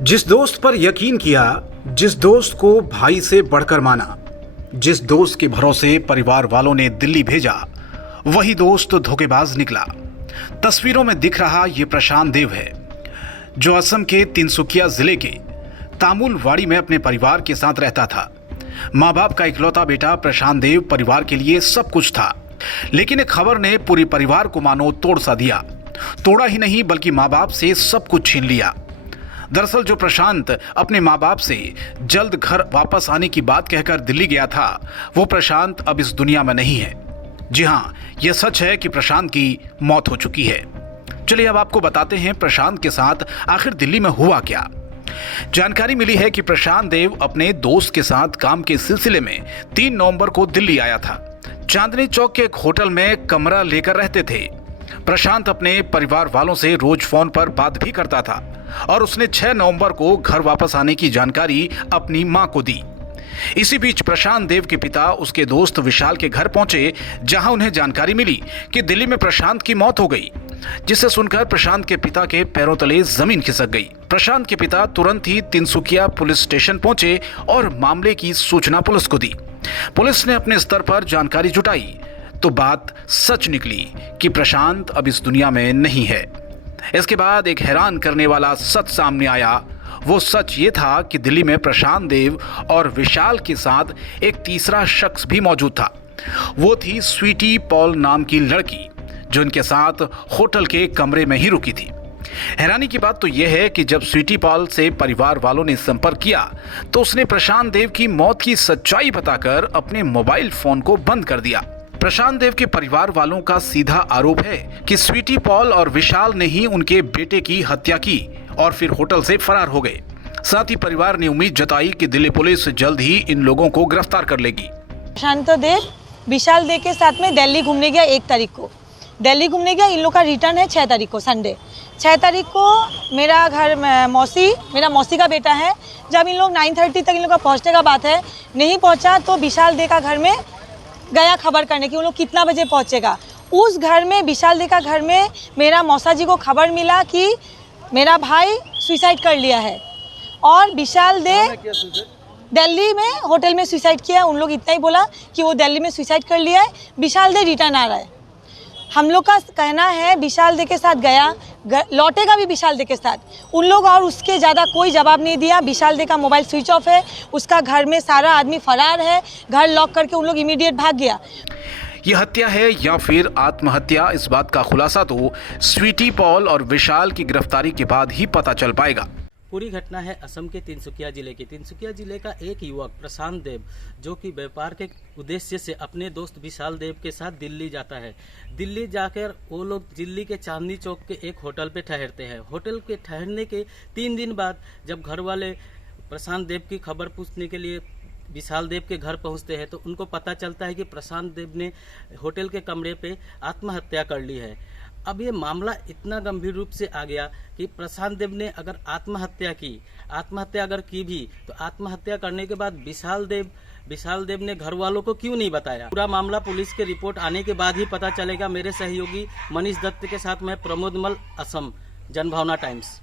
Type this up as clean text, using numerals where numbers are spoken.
जिस दोस्त पर यकीन किया, जिस दोस्त को भाई से बढ़कर माना, जिस दोस्त के भरोसे परिवार वालों ने दिल्ली भेजा, वही दोस्त धोखेबाज निकला। तस्वीरों में दिख रहा ये प्रशांत देव है, जो असम के तिनसुकिया जिले के तामुलवाड़ी में अपने परिवार के साथ रहता था। माँ बाप का इकलौता बेटा प्रशांत देव परिवार के लिए सब कुछ था, लेकिन एक खबर ने पूरे परिवार को मानो तोड़ सा दिया। तोड़ा ही नहीं बल्कि माँ बाप से सब कुछ छीन लिया। दरअसल जो प्रशांत अपने माँ बाप से जल्द घर वापस आने की बात कहकर दिल्ली गया था, वो प्रशांत अब इस दुनिया में नहीं है। जी हाँ, यह सच है कि प्रशांत की मौत हो चुकी है। चलिए अब आपको बताते हैं प्रशांत के साथ आखिर दिल्ली में हुआ क्या। जानकारी मिली है कि प्रशांत देव अपने दोस्त के साथ काम के सिलसिले में 3 नवंबर को दिल्ली आया था। चांदनी चौक के एक होटल में कमरा लेकर रहते थे। प्रशांत अपने परिवार वालों से रोज फोन पर बात भी करता था और उसने 6 नवंबर को घर वापस आने की जानकारी अपनी मां को दी। इसी बीच प्रशांत देव के पिता उसके दोस्त विशाल के घर पहुंचे, जहां उन्हें जानकारी मिली कि दिल्ली में प्रशांत की मौत हो गई, जिसे सुनकर प्रशांत के पिता के पैरों तले जमीन खिसक गई। प्रशांत के पिता तुरंत ही तिनसुकिया पुलिस स्टेशन पहुंचे और मामले की सूचना पुलिस को दी। पुलिस ने अपने स्तर पर जानकारी जुटाई तो बात सच निकली कि प्रशांत अब इस दुनिया में नहीं है। इसके बाद एक हैरान करने वाला सच सामने आया। वो सच ये था कि दिल्ली में प्रशांत देव और विशाल के साथ एक तीसरा शख्स भी मौजूद था। वो थी स्वीटी पॉल नाम की लड़की, जो इनके साथ होटल के कमरे में ही रुकी थी। हैरानी की बात तो यह है कि जब स्वीटी पॉल से परिवार वालों ने संपर्क किया तो उसने प्रशांत देव की मौत की सच्चाई बताकर अपने मोबाइल फोन को बंद कर दिया। प्रशांत देव के परिवार वालों का सीधा आरोप है कि स्वीटी पॉल और विशाल ने ही उनके बेटे की हत्या की और फिर होटल से फरार हो गए। साथ ही परिवार ने उम्मीद जताई कि दिल्ली पुलिस जल्द ही इन लोगों को गिरफ्तार कर लेगी। प्रशांत देव विशाल देव के साथ में दिल्ली घूमने गया। 1 तारीख को दिल्ली घूमने गया। इन लोग का रिटर्न है 6 तारीख को, संडे। 6 तारीख को मेरा घर मेरा मौसी का बेटा है। जब इन लोग 9:30 तक इन लोग का पहुँचने का बात है, नहीं पहुँचा तो विशाल देव का घर में गया खबर करने की, उन लोग कितना बजे पहुँचेगा। उस घर में, विशाल देव का घर में, मेरा मौसा जी को खबर मिला कि मेरा भाई सुसाइड कर लिया है और विशाल देव दिल्ली में होटल में सुसाइड किया। उन लोग इतना ही बोला कि वो दिल्ली में सुसाइड कर लिया है, विशाल देव रिटर्न आ रहा है। हम लोग का कहना है विशाल देव के साथ गया, लौटेगा भी विशाल देव के साथ। उन लोग और उसके ज़्यादा कोई जवाब नहीं दिया। विशाल देव का मोबाइल स्विच ऑफ है, उसका घर में सारा आदमी फरार है। घर लॉक करके उन लोग इमीडिएट भाग गया। ये हत्या है या फिर आत्महत्या, इस बात का खुलासा तो स्वीटी पॉल और विशाल की गिरफ्तारी के बाद ही पता चल पाएगा। पूरी घटना है असम के तिनसुकिया जिले की। तिनसुकिया जिले का एक युवक प्रशांत देव, जो कि व्यापार के उद्देश्य से अपने दोस्त विशाल देव के साथ दिल्ली जाता है। दिल्ली जाकर वो लोग दिल्ली के चांदनी चौक के एक होटल पे ठहरते हैं। होटल के ठहरने के 3 दिन बाद जब घर वाले प्रशांत देव की खबर पूछने के लिए विशाल देव के घर पहुंचते हैं तो उनको पता चलता है कि प्रशांत देव ने होटल के कमरे पे आत्महत्या कर ली है। अब ये मामला इतना गंभीर रूप से आ गया कि प्रशांत देव ने अगर आत्महत्या अगर की भी तो आत्महत्या करने के बाद विशाल देव ने घर वालों को क्यों नहीं बताया। पूरा मामला पुलिस के रिपोर्ट आने के बाद ही पता चलेगा। मेरे सहयोगी मनीष दत्त के साथ मैं प्रमोद मल, असम, जनभावना टाइम्स।